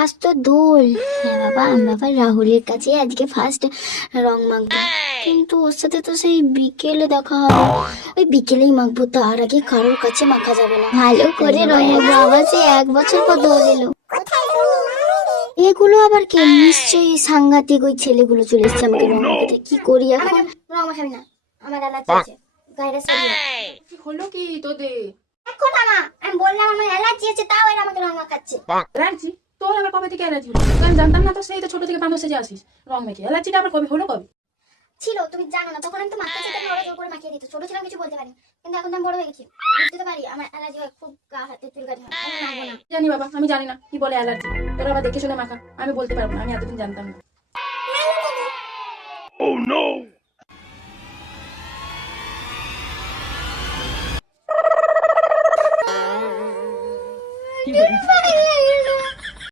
আজ তো দোল। হ্যাঁ বাবা, আমি বাবা রাহুলের কাছে আজকে ফার্স্ট রং মাখবো, কিন্তু ওর সাথে তো সেই বিকেলে দেখা হবে। ওই বিকেলেই মাখবো, তার আগে কারোর কাছে মাখা যাবে না। ভালো করে রং মাখবো, আবার সেই 1 বছর পর দোল এলো। এগুলো আবার কে? নিশ্চয়ই সাংঘাতিক ওই ছেলেগুলো চলে এসছে আমাকে রং মাখাতে। কি করি এখন? রং মাখাবি না, আমার অ্যালার্জি আছে। গায়ের সারিয়ে কি হলো কি তোদের? এখন আমি বললাম আমার অ্যালার্জি আছে, তাও এরা আমাকে রং মাখাচ্ছে। অ্যালার্জি? তোর আবার কবে থেকে অ্যালার্জি হলো? আমি জানতাম না তো, সেই তো ছোট থেকে বাঁধো সেজে আসিস রং মেখে। অ্যালার্জিটা আবার কবে হলো কবে? ছিল, তুমি জানো না, তখন আমি তো মাখাচ্ছি, তাকে ওরা জোর করে মাখিয়ে দিত। ছোট ছিলাম কিছু বলতে পারি, কিন্তু এখন তো আমি বড় হয়ে গেছি, বুঝতে তো পারি আমার অ্যালার্জি হয়, খুব গা হাতে চুলকানি হয়। আমি মাখবো না। জানি বাবা, আমি জানি না কি বলে অ্যালার্জি। তোরা আবার দেখে শুনে মাখা, আমি বলতে পারবো না, আমি এতদিন জানতাম না। কি হলো?